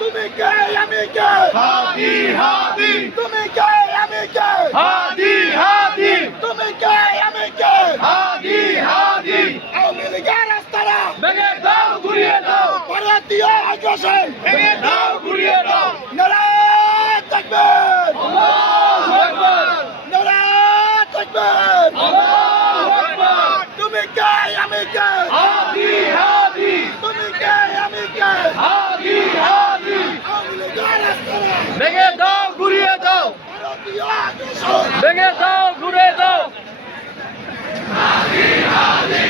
তুমি কে আমি কে হাদি হাদি তুমি কে আমি কে হাদি হাদি তুমি কে আমি কে হাদি হাদি আওয়ামী লীগের রাস্তাটা ভেঙে দাও ঘুরিয়ে দাও ভারতীয় আগ্রাসন ভেঙে দাও ঘুরিয়ে দাও নারায়ে তাকবীর আল্লাহু আকবার নারায়ে তাকবীর আল্লাহু আকবার তুমি কে আমি কে হাদি হাদি তুমি কে আমি কে হাদি হাদি আওয়ামী লীগের রাস্তাটা ভেঙে দাও ঘুরিয়ে দাও ভারতীয় আগ্রাসন ভেঙে দাও ঘুরিয়ে দাও হাদি হাদি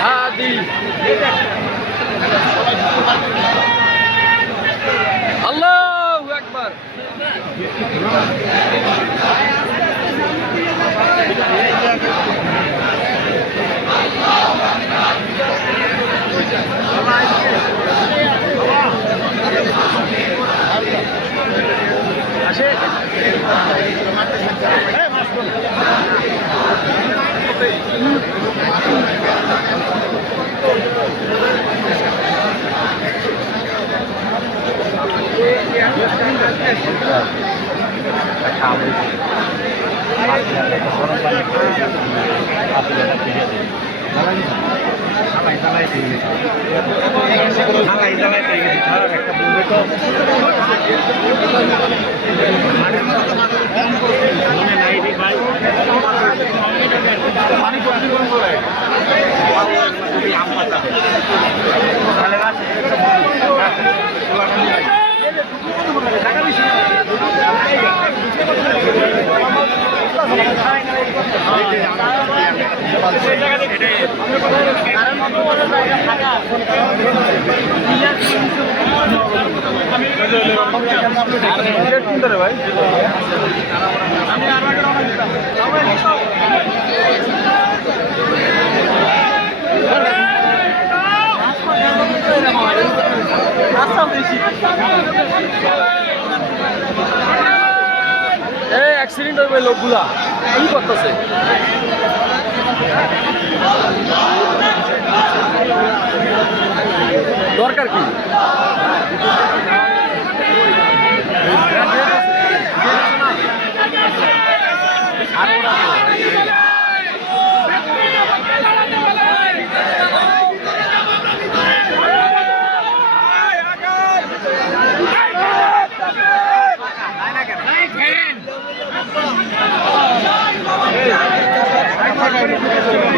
হাদি আল্লাহু আকবার অ্যাক্সিডেন্ট হইবে লোকগুলা কি করতেছে দরকার কি Hey!